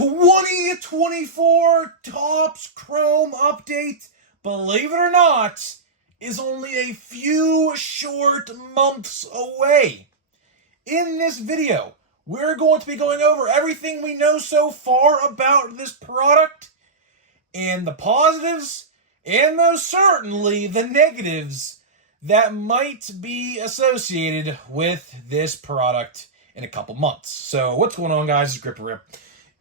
2024 Topps Chrome update, believe it or not, is only a few short months away. In this video, we're going to be going over everything we know so far about this product, and the positives, and most certainly the negatives that might be associated with this product in a couple months. So what's going on, guys? It's Gripper Rip.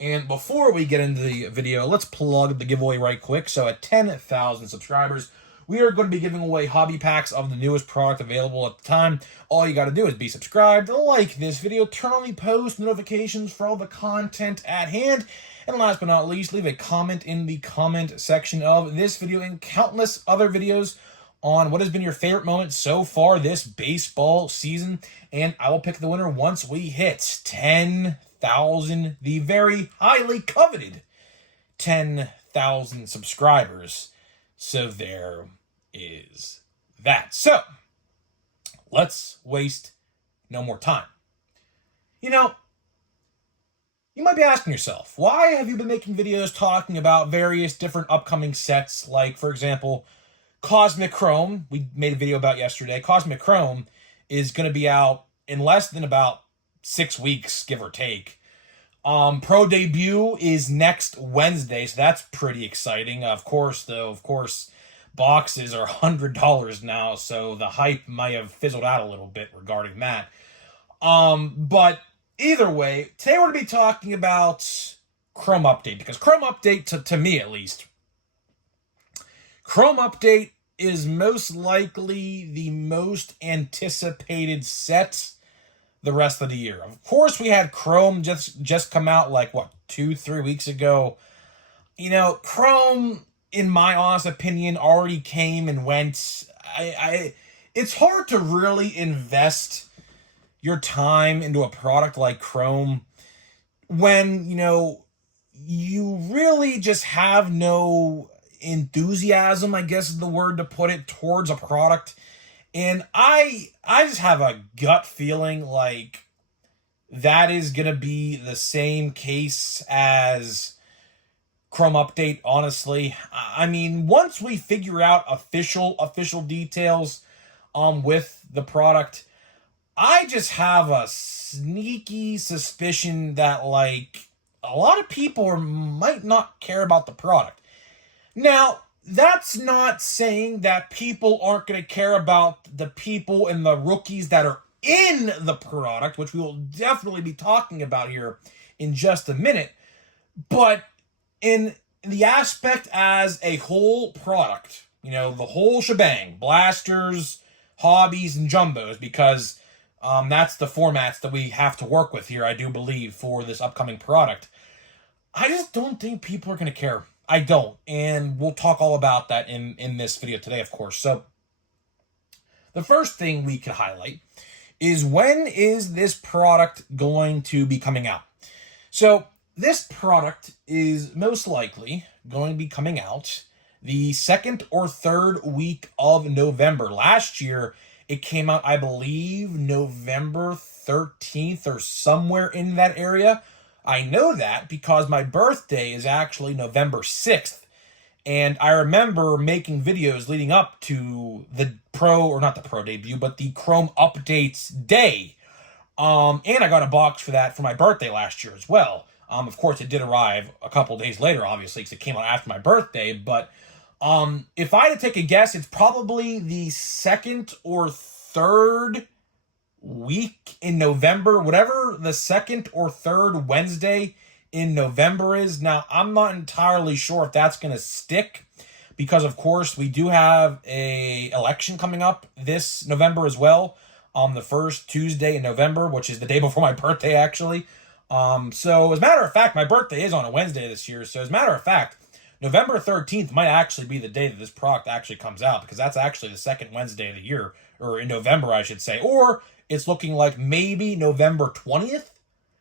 And before we get into the video, let's plug the giveaway right quick. So at 10,000 subscribers, we are going to be giving away hobby packs of the newest product available at the time. All you got to do is be subscribed, like this video, turn on the post notifications for all the content at hand, and last but not least, leave a comment in the comment section of this video and countless other videos on what has been your favorite moment so far this baseball season. And I will pick the winner once we hit 10,000, the very highly coveted 10,000 subscribers. So there is that. So let's waste no more time. You know, you might be asking yourself, why have you been making videos talking about various different upcoming sets, like, for example, Cosmic Chrome, we made a video about yesterday. Cosmic Chrome is going to be out in less than about 6 weeks, give or take. Pro Debut is next Wednesday, so that's pretty exciting. Of course, boxes are $100 now, so the hype might have fizzled out a little bit regarding that. But either way, today we're going to be talking about Chrome Update, because Chrome Update, to me at least, Chrome Update is most likely the most anticipated set the rest of the year. Of course, we had Chrome just come out like, what, 2-3 weeks ago. You know, Chrome, in my honest opinion, already came and went. It's hard to really invest your time into a product like Chrome when, you know, you really just have no enthusiasm, I guess is the word to put it, towards a product. And I just have a gut feeling like that is going to be the same case as Chrome Update, honestly. I mean, once we figure out official details with the product, I just have a sneaky suspicion that, like, a lot of people might not care about the product. Now, that's not saying that people aren't going to care about the people and the rookies that are in the product, which we will definitely be talking about here in just a minute. But in the aspect as a whole product, you know, the whole shebang, blasters, hobbies, and jumbos, because that's the formats that we have to work with here, I do believe, for this upcoming product. I just don't think people are going to care. I don't, and we'll talk all about that in this video today, of course. So the first thing we could highlight is, when is this product going to be coming out? So this product is most likely going to be coming out the 2nd or 3rd week of November. Last year, it came out, I believe, November 13th or somewhere in that area. I know that because my birthday is actually November 6th, and I remember making videos leading up to the not the Pro Debut, but the Chrome Updates Day. And I got a box for that for my birthday last year as well. Of course, it did arrive a couple days later, obviously, because it came out after my birthday, but if I had to take a guess, it's probably the 2nd or 3rd week in November, whatever the 2nd or 3rd Wednesday in November is. Now, I'm not entirely sure if that's going to stick, because of course we do have a election coming up this November as well, on the first Tuesday in November, which is the day before my birthday, actually. So as a matter of fact, my birthday is on a Wednesday this year, so as a matter of fact, November 13th might actually be the day that this product actually comes out, because that's actually the 2nd Wednesday of the year, or in November, I should say. Or it's looking like maybe November 20th.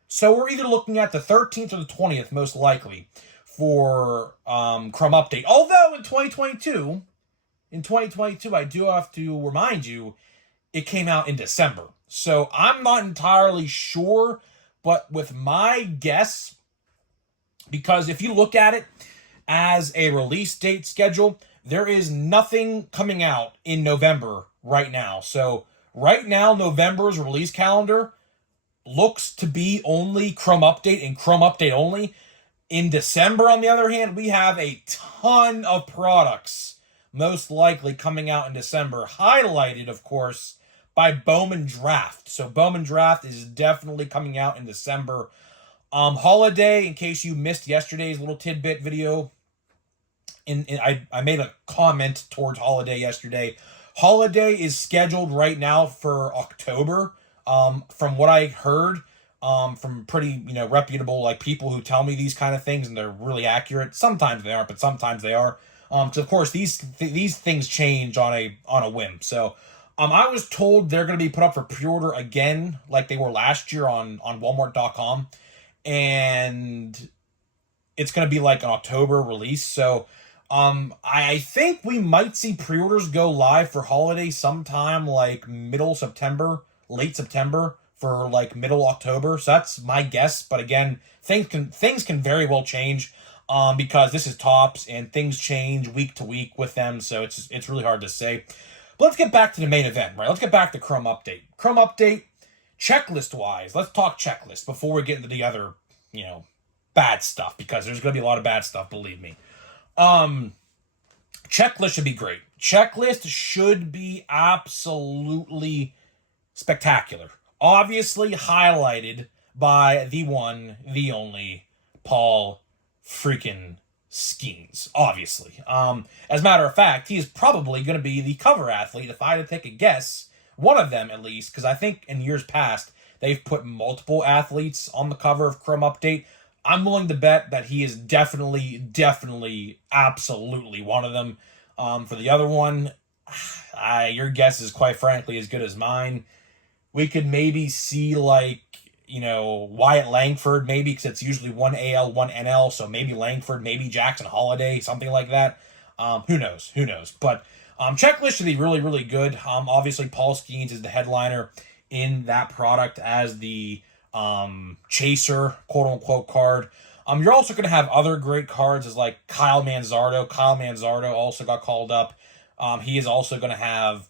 So we're either looking at the 13th or the 20th, most likely, for Chrome Update. Although in 2022, I do have to remind you, it came out in December. So I'm not entirely sure, but with my guess, Because if you look at it as a release date schedule, there is nothing coming out in November right now. So right now, November's release calendar looks to be only Chrome Update and Chrome Update only. In December, on the other hand, we have a ton of products most likely coming out in December, highlighted, of course, by Bowman Draft. So Bowman Draft is definitely coming out in December. Holiday, in case you missed yesterday's little tidbit video, I made a comment towards Holiday yesterday. Holiday is scheduled right now for October. From what I heard, from pretty, reputable, like, people who tell me these kind of things, and they're really accurate. Sometimes they aren't, but sometimes they are. Because of course these things change on a whim. So, I was told they're going to be put up for pre-order again, like they were last year on Walmart.com, and it's going to be like an October release. So, I think we might see pre-orders go live for Holiday sometime like middle September, late September, for like middle October. So that's my guess. But again, things can very well change, because this is Topps and things change week to week with them. So it's really hard to say. But let's get back to the main event, right? Let's get back to Chrome Update. Chrome Update, checklist wise, let's talk checklist before we get into the other, bad stuff, because there's going to be a lot of bad stuff, believe me. Checklist should be great. Checklist should be absolutely spectacular. Obviously highlighted by the one, the only, Paul freaking Skeens, obviously. As a matter of fact, he is probably going to be the cover athlete, if I had to take a guess. One of them, at least, because I think in years past, they've put multiple athletes on the cover of Chrome Update. I'm willing to bet that he is definitely, absolutely one of them. For the other one, your guess is quite frankly as good as mine. We could maybe see, like, Wyatt Langford, maybe, because it's usually one AL, one NL, so maybe Langford, maybe Jackson Holiday, something like that. Who knows? But checklist should be really, really good. Obviously, Paul Skeens is the headliner in that product as the chaser, quote-unquote, card. You're also going to have other great cards as, like, Kyle Manzardo. Kyle Manzardo also got called up. He is also going to have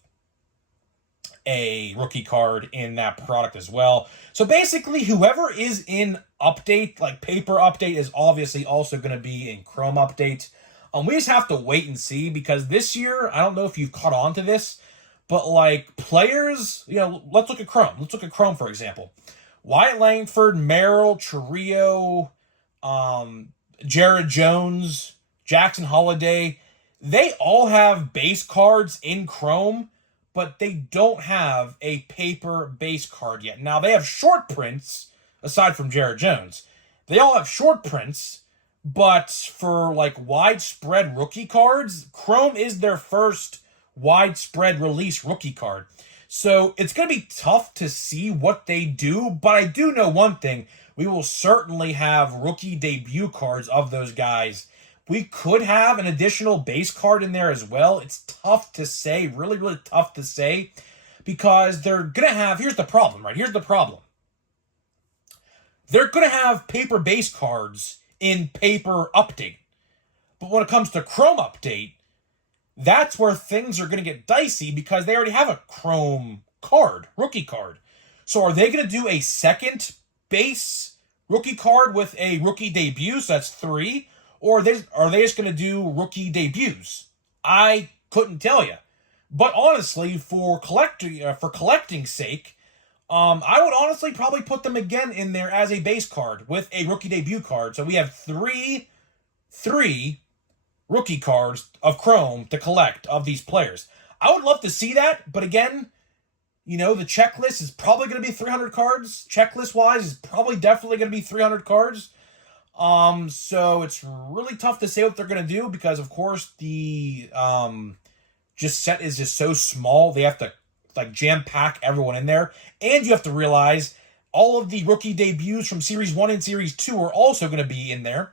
a rookie card in that product as well. So basically, whoever is in Update, like paper Update, is obviously also going to be in Chrome Update. We just have to wait and see, because this year, I don't know if you've caught on to this, but, like, players, let's look at Chrome. Let's look at Chrome, for example. Wyatt Langford, Merrill, Chirrillo, Jared Jones, Jackson Holiday, they all have base cards in Chrome, but they don't have a paper base card yet. Now, they have short prints, aside from Jared Jones. They all have short prints, but for, like, widespread rookie cards, Chrome is their first widespread release rookie card. So it's going to be tough to see what they do, but I do know one thing. We will certainly have rookie debut cards of those guys. We could have an additional base card in there as well. It's tough to say, really, really tough to say, because they're going to have, here's the problem, right? Here's the problem. They're going to have paper base cards in paper Update. But when it comes to Chrome Update, that's where things are going to get dicey, because they already have a Chrome card, rookie card. So are they going to do a second base rookie card with a rookie debut? So that's 3. Or are they just going to do rookie debuts? I couldn't tell you. But honestly, for collecting's sake, I would honestly probably put them again in there as a base card with a rookie debut card. So we have three rookie cards of Chrome to collect of these players. I would love to see that, but again, the checklist is probably going to be 300 cards. Checklist-wise, is probably definitely going to be 300 cards. So it's really tough to say what they're going to do, because, of course, the set is just so small. They have to, like, jam-pack everyone in there. And you have to realize all of the rookie debuts from Series 1 and Series 2 are also going to be in there.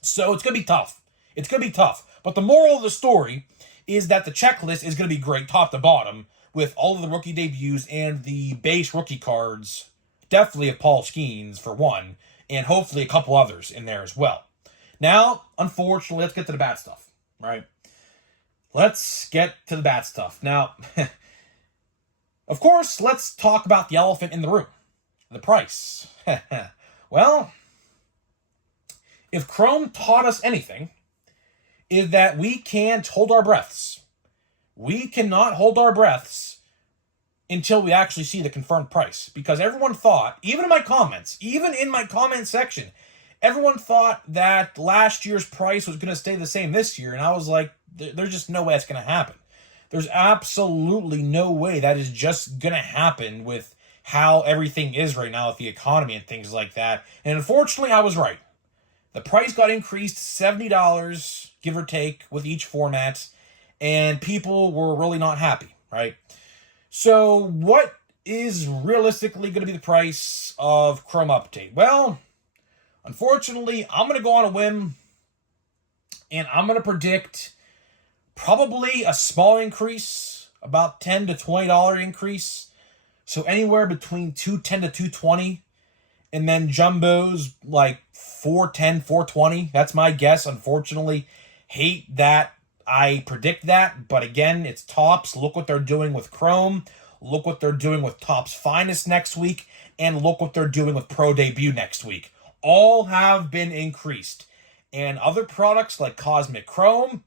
So it's going to be tough. It's going to be tough. But the moral of the story is that the checklist is going to be great top to bottom, with all of the rookie debuts and the base rookie cards, definitely of Paul Skeens, for one, and hopefully a couple others in there as well. Now, unfortunately, let's get to the bad stuff, right? Let's get to the bad stuff. Now, of course, let's talk about the elephant in the room, the price. Well, if Chrome taught us anything, is that we can't hold our breaths. We cannot hold our breaths until we actually see the confirmed price. Because everyone thought, even in my comment section, everyone thought that last year's price was going to stay the same this year. And I was like, there's just no way it's going to happen. There's absolutely no way that is just going to happen with how everything is right now with the economy and things like that. And unfortunately, I was right. The price got increased $70, give or take, with each format, and people were really not happy, right? So what is realistically going to be the price of Chrome Update? Well, unfortunately, I'm going to go on a whim, and I'm going to predict probably a small increase, about $10 to $20 increase. So anywhere between $210 to $220, and then jumbos like $410, $420. That's my guess. Unfortunately, hate that I predict that, but again, it's Topps. Look what they're doing with Chrome. Look what they're doing with Topps Finest next week, and look what they're doing with Pro Debut next week. All have been increased, and other products like Cosmic Chrome,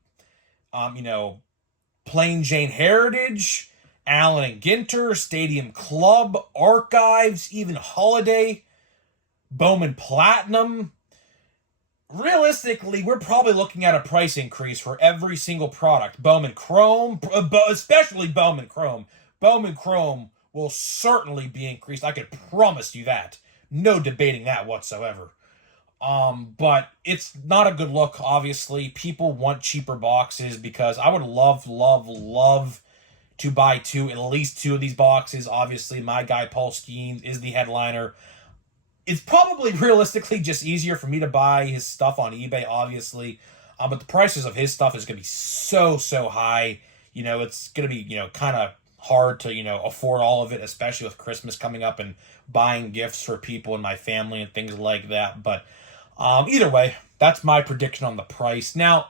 Plain Jane Heritage, Allen and Ginter, Stadium Club, Archives, even Holiday, Bowman Platinum. Realistically, we're probably looking at a price increase for every single product. Bowman Chrome, especially Bowman Chrome. Bowman Chrome will certainly be increased. I could promise you that. No debating that whatsoever. But it's not a good look, obviously. People want cheaper boxes because I would love to buy at least two of these boxes. Obviously, my guy Paul Skeens is the headliner. It's probably realistically just easier for me to buy his stuff on eBay, obviously. But the prices of his stuff is going to be so high. It's going to be, kind of hard to, afford all of it, especially with Christmas coming up and buying gifts for people in my family and things like that. But either way, that's my prediction on the price. Now,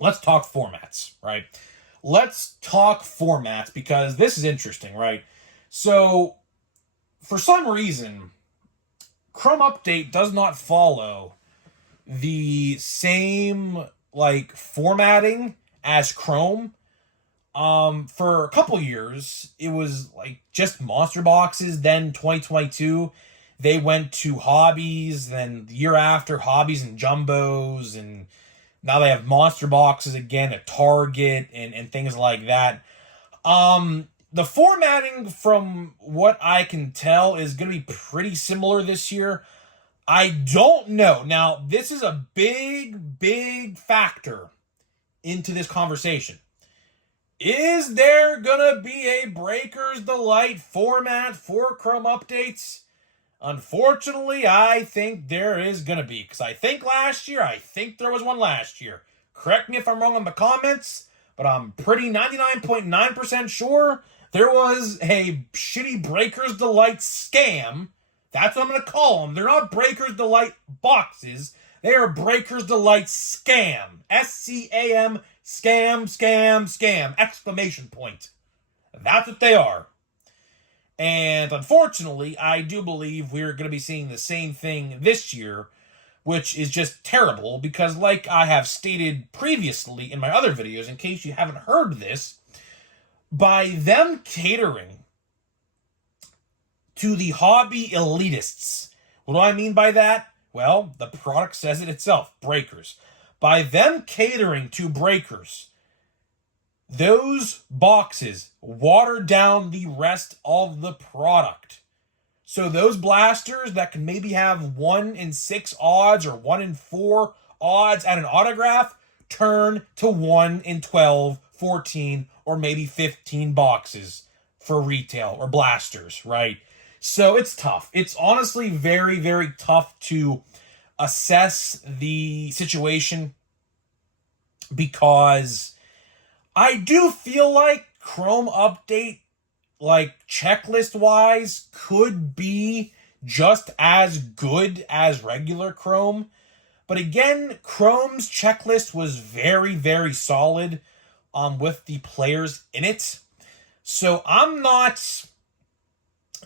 let's talk formats, right? Let's talk formats because this is interesting, right? So, for some reason, Chrome Update does not follow the same, formatting as Chrome. For a couple years, it was, just monster boxes. Then, 2022, they went to hobbies. Then, the year after, hobbies and jumbos. And now they have monster boxes again at Target and things like that. The formatting, from what I can tell, is going to be pretty similar this year. I don't know. Now, this is a big factor into this conversation. Is there going to be a Breakers Delight format for Chrome Updates? Unfortunately, I think there is going to be. Because I think there was one last year. Correct me if I'm wrong in the comments, but I'm pretty 99.9% sure there was a shitty Breakers Delight scam. That's what I'm going to call them. They're not Breakers Delight boxes. They are Breakers Delight scam. S-C-A-M, scam, exclamation point. That's what they are. And unfortunately, I do believe we're going to be seeing the same thing this year, which is just terrible because, like I have stated previously in my other videos, in case you haven't heard this, by them catering to the hobby elitists. What do I mean by that? Well, the product says it itself, Breakers. By them catering to Breakers, those boxes water down the rest of the product. So those blasters that can maybe have 1 in 6 odds or 1 in 4 odds at an autograph turn to 1 in 12, 14, or maybe 15 boxes for retail or blasters, right? So it's tough. It's honestly very tough to assess the situation because I do feel like Chrome Update, checklist-wise, could be just as good as regular Chrome. But again, Chrome's checklist was very, very solid with the players in it. So I'm not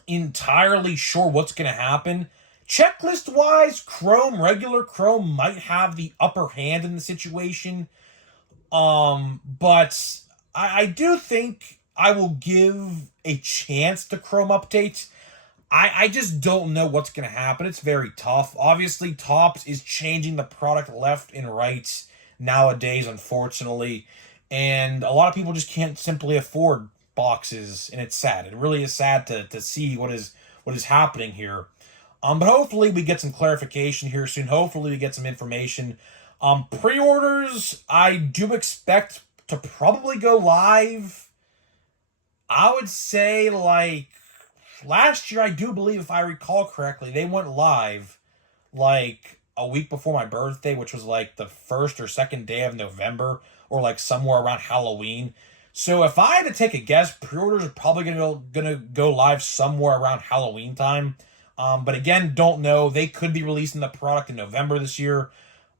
entirely sure what's going to happen. Checklist-wise, regular Chrome might have the upper hand in the situation. But I do think I will give a chance to Chrome updates. I just don't know what's going to happen. It's very tough. Obviously, Topps is changing the product left and right nowadays, unfortunately. And a lot of people just can't simply afford boxes, and it's sad. It really is sad to see what is happening here. But hopefully we get some clarification here soon. Hopefully we get some information. Pre-orders, I do expect to probably go live. I would say, like, last year, I do believe, if I recall correctly, they went live like a week before my birthday, which was like the first or second day of November, or like somewhere around Halloween. So if I had to take a guess, pre-orders are probably gonna go live somewhere around Halloween time. But again, don't know. They could be releasing the product in November this year,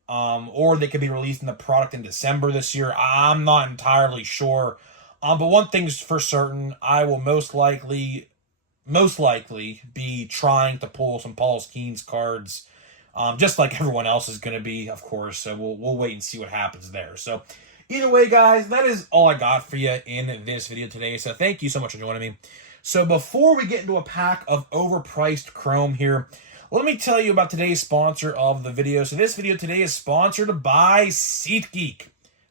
or they could be releasing the product in December this year. I'm not entirely sure. But one thing's for certain, I will most likely be trying to pull some Paul Skeens cards, just like everyone else is going to be, of course. So we'll wait and see what happens there. So either way, guys, that is all I got for you in this video today. So thank you so much for joining me. So before we get into a pack of overpriced Chrome here, let me tell you about today's sponsor of the video. So this video today is sponsored by SeatGeek.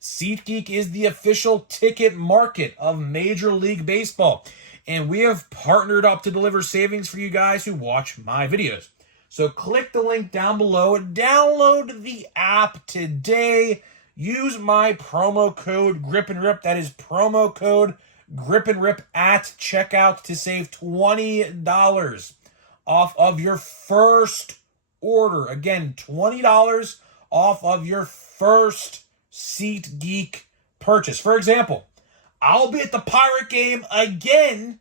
SeatGeek is the official ticket market of Major League Baseball. And we have partnered up to deliver savings for you guys who watch my videos. So click the link down below and download the app today. Use my promo code GRIPANDRIP. That is promo code GRIPANDRIP at checkout to save $20 off of your first order. Again, $20 off of your first SeatGeek purchase. For example, I'll be at the Pirate game again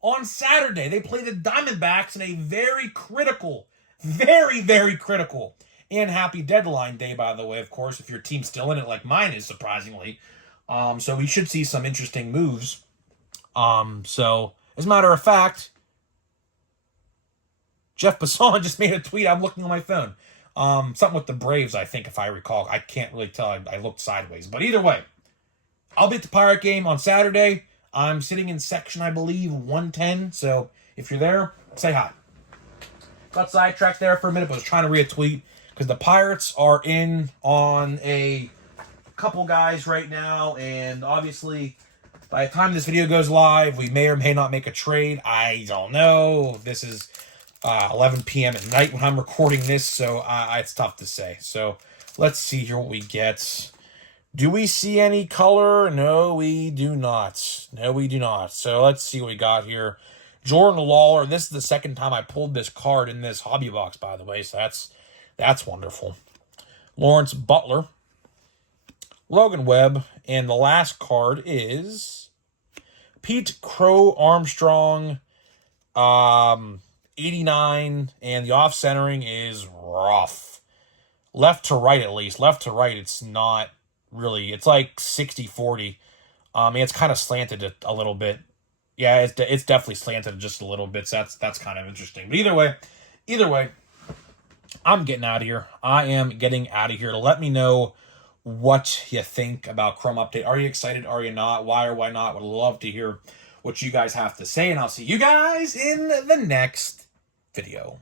on Saturday. They play the Diamondbacks in a very critical, very, very critical and happy deadline day, by the way, of course, if your team's still in it like mine is, surprisingly. So we should see some interesting moves. So, as a matter of fact, Jeff Basson just made a tweet. I'm looking on my phone. Something with the Braves, I think, if I recall. I can't really tell. I looked sideways. But either way, I'll be at the Pirate game on Saturday. I'm sitting in section, I believe, 110. So if you're there, say hi. Got sidetracked there for a minute, but I was trying to read a tweet because the Pirates are in on a couple guys right now. And obviously, by the time this video goes live, we may or may not make a trade. I don't know. This is 11 p.m. at night when I'm recording this, so it's tough to say. So let's see here what we get. Do we see any color? No, we do not. No, we do not. So let's see what we got here. Jordan Lawler. This is the second time I pulled this card in this hobby box, by the way. So that's wonderful. Lawrence Butler. Logan Webb. And the last card is Pete Crow Armstrong. 89. And the off-centering is rough. Left to right, at least. Left to right, it's not really, it's like 60-40. It's kind of slanted a little bit. Yeah, it's definitely slanted just a little bit. So that's kind of interesting. But either way, I'm getting out of here. I am getting out of here. To let me know what you think about Chrome Update. Are you excited? Are you not? Why or why not? Would love to hear what you guys have to say. And I'll see you guys in the next video.